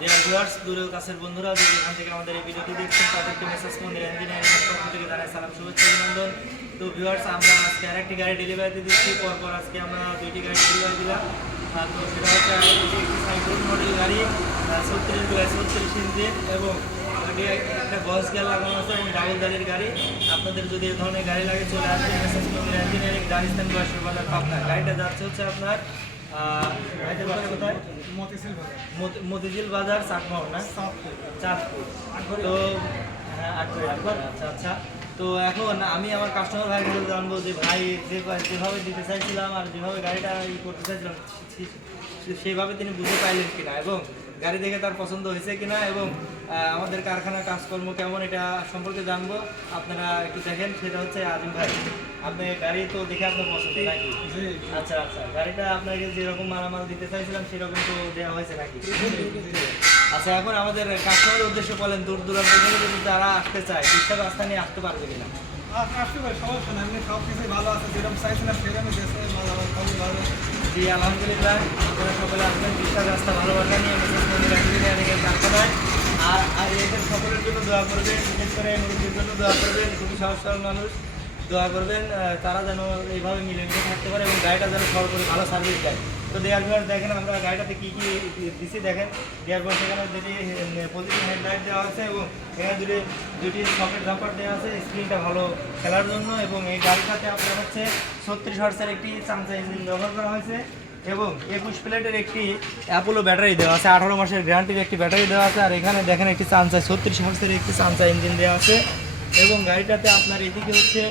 Dear viewers, দূরের কাছের বন্ধুরা যদি এখান থেকে আমাদের এই ভিডিওটি দেখছেন তাদেরকে মেসেজ মন্দির ইঞ্জিনিয়ারিং এর পক্ষ থেকে জানাই সালাম, শুভেচ্ছা, অভিনন্দন। তো ভিউয়ার্স, আমরা আজকে আরেকটি গাড়ি ডেলিভারি দিচ্ছি। পরপর আজকে আমরা দুইটি গাড়ি ডেলিভারি দিলাম। তো সেটা হচ্ছে একটি সাইক্লোন মডেল গাড়ি, 36x36 ইঞ্জিন এবং একটা গস গিয়ার লাগানো আছে এবং ডাবল দালির গাড়ি। আপনাদের যদি এই ধরনের গাড়ি লাগে চলে আসবে মেসেজ মন্দির ইঞ্জিনিয়ারিং, গাড়িস্থান বয়সের বাজার পাবনা। গাড়িটা যাচ্ছে হচ্ছে আপনার কোথায়? মতিঝিল বাজার, চাটমোহর না, চাঁদপুর। তো হ্যাঁ, আচ্ছা আচ্ছা। তো এখন আমি আমার কাস্টমার ভাইয়ের কাছে জানবো যে ভাই যেভাবে দিতে চাইছিলাম আর যেভাবে গাড়িটা করতে চাইছিলাম সেইভাবে তিনি বুঝে পাইলেন কিনা এবং গাড়ি দেখে তার পছন্দ হয়েছে কিনা এবং আমাদের কারখানার কাজকর্ম কেমন এটা সম্পর্কে জানবো। আপনারা একটু দেখেন। সেটা হচ্ছে আজিম ভাই, আপনি গাড়ি তো দেখে আপনার পছন্দ নাকি? আচ্ছা আচ্ছা, গাড়িটা আপনাকে যেরকম মালামাল দিতে চাইছিলাম সেরকম তো দেওয়া হয়েছে নাকি? আচ্ছা, এখন আমাদের কাস্টমারের উদ্দেশ্যে বলেন, দূর দূরান্ত থেকে যদি যারা আসতে চায় ঠিকঠাক রাস্তা নিয়ে আসতে পারবে কিনা? জি আলহামদুলিল্লাহ, আপনারা সকলে আসবেন। ঠিকঠাক রাস্তা ভালোবাসা নিয়ে মেসেজ মন্দির ইঞ্জিনিয়ারিংয়ের কারখানায়। আর এদের সকলের জন্য দোয়া করবেন, বিশেষ করে মুরব্বীর জন্য দোয়া করবেন। খুবই সহজ সরল মানুষ, দোয়া করবেন তারা যেন এইভাবে মিলেমিশে থাকতে পারে এবং গাড়িটা যেন সরকারি ভালো সার্ভিস দেয়। তো ডিয়ার ভিউয়ার্স, দেখেন আমরা গাড়িটাতে কী কী দিচ্ছি দেখেন। ডিয়ার ভিউয়ার্স, সেখানে যেটি পজিটিভ হেডলাইট দেওয়া আছে এবং এখানে দুটি সকেট জাম্পার দেওয়া আছে স্ক্রিনটা ভালো খেলার জন্য। এবং এই গাড়িটাতে আপনার হচ্ছে 36 হর্সের একটি চামচা ইঞ্জিন ব্যবহার করা হয়েছে এবং 21 প্লেটের একটি অ্যাপোলো ব্যাটারি দেওয়া আছে, 18 মাসের গ্যারান্টির একটি ব্যাটারি দেওয়া আছে। আর এখানে দেখেন একটি চামচা 36 হর্সের একটি চামচা ইঞ্জিন দেওয়া আছে এবং গাড়িটাতে আপনার এইদিকে হচ্ছে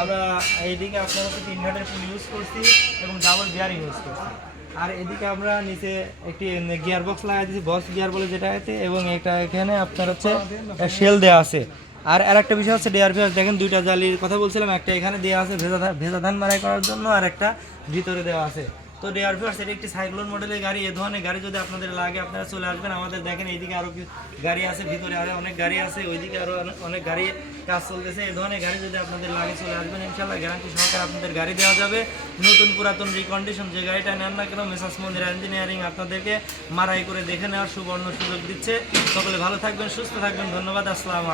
আমরা এইদিকে আপনার হচ্ছে 3 ঘাটের ফুল ইউজ করছি এবং ডাবল গিয়ারিং ইউজ করছি। আর এদিকে আমরা নিচে একটি গিয়ার বক্স লাগাই দিয়েছি, বক্স গিয়ার বলে যেটা আছে, এবং এটা এখানে আপনার হচ্ছে শেল দেওয়া আছে। আর একটা বিষয় হচ্ছে ডিআর ভিউয়ার্স, দেখেন দুইটা জালির কথা বলছিলাম, একটা এখানে দেওয়া আছে ভেজা ধান মারাই করার জন্য আর একটা ভিতরে দেওয়া আছে। তো ডিআর ভিউয়ার্স, এটা একটি সাইক্লোন মডেলের গাড়ি। এ ধরনের গাড়ি যদি আপনাদের লাগে আপনারা চলে আসবেন আমাদের। দেখেন এইদিকে আরও গাড়ি আছে, ভিতরে আরও অনেক গাড়ি আছে, ওইদিকে আরও অনেক গাড়ি কাজ চলতেছে। এই ধরনের গাড়ি যদি আপনাদের লাগে চলে আসবেন, ইনশাল্লাহ গ্যারান্টি সহকারে আপনাদের গাড়ি দেওয়া যাবে। নতুন পুরাতন রিকন্ডিশন যে গাড়িটা নেন না কেন, মেসাজ মন্দির ইঞ্জিনিয়ারিং আপনাদেরকে মারাই করে দেখে নেওয়ার সুবর্ণ সুযোগ দিচ্ছে। সকলে ভালো থাকবেন, সুস্থ থাকবেন, ধন্যবাদ, আসসালামু আলাইকুম।